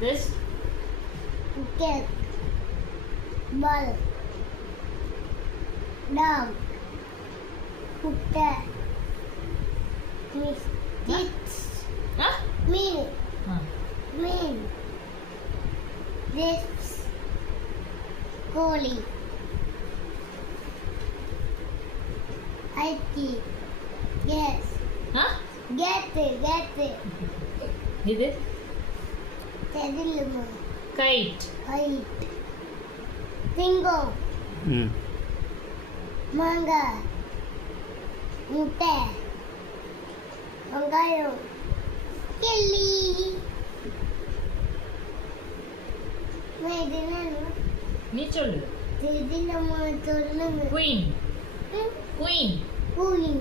This cat, ball, dog, kutte, kids, huh? mean, Huh. mean, this, கோழி, IT, yes, Huh? get, இது தெரியலமா, kite. height, சிங்கம், ம் மாங்காய், முட்டை, வெங்காயம், கிள்ளி, இது என்ன? நீ சொல்லு. தெரியலமா, சொல்லுங்க. Queen. Queen. Queen,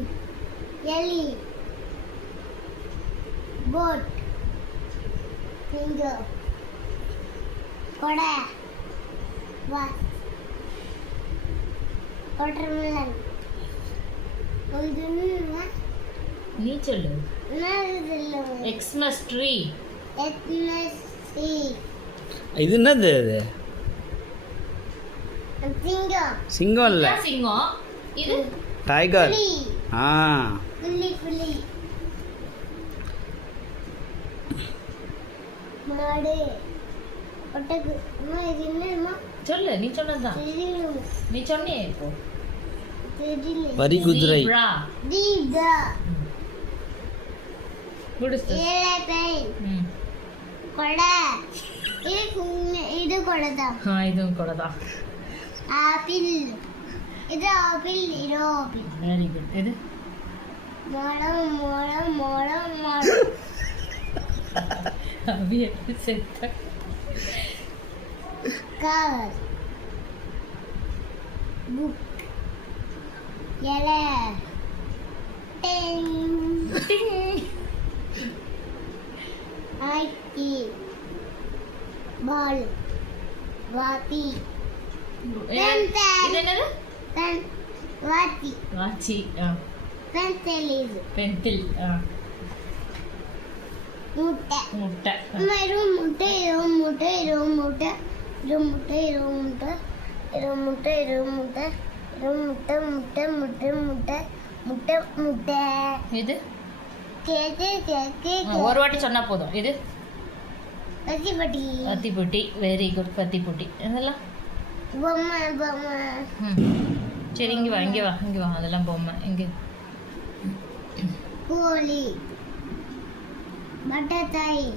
எலி, boat, finger, கொடை, bus, watermelon, இது என்ன? நீ சொல்லு. என்னது தெரியலமா. Xmas tree. எத்னசி, இது என்னது இது சிங்கம், சிங்கம் இல்லை இதான் சிங்கம். இது டைகர் புலி, ஆ புலி, மாடு, ஒட்டகு, அம்மா இது என்னம்மா? சொல்லு. நீ சொன்னதுதான். தெரியலமா, நீ சொன்னியே இப்போ. தெரியல. வரி குதிரை Zebra. தீபா, குடிச்சு. ஏலப்பேன், ம். கொடை, இது கொடை தான். இதுவும் கூட தான். ஆப்பிள், இது ஆப்பிள், இது ஆப்பிள். Very good. இது மரம், அபி எப்படி செத்த. கார், புக், இலை, டென், ஐடி, பால், வாத்தி, இது என்னது? வாத்தி, வாட்சி. பென்சில், இது பென்சில். முட்டை. முட்டை. அம்மா, இது முட்டை, இது முட்டை, இது முட்டை, இது முட்டை, இது முட்டை, இது முட்டை, இது முட்டை, இது முட்டை, முட்டை. இது கேக்கு, ஒரு வாட்டி சொன்னா போதும். இது பத்தி, பத்திப்புட்டி. Very good. பத்திப்புட்டி. இதெல்லாம் பொம்மை, சரி, இங்கே வா. அதெல்லாம் பொம்மை. இங்கே கோழி, பட்டத்தாய்,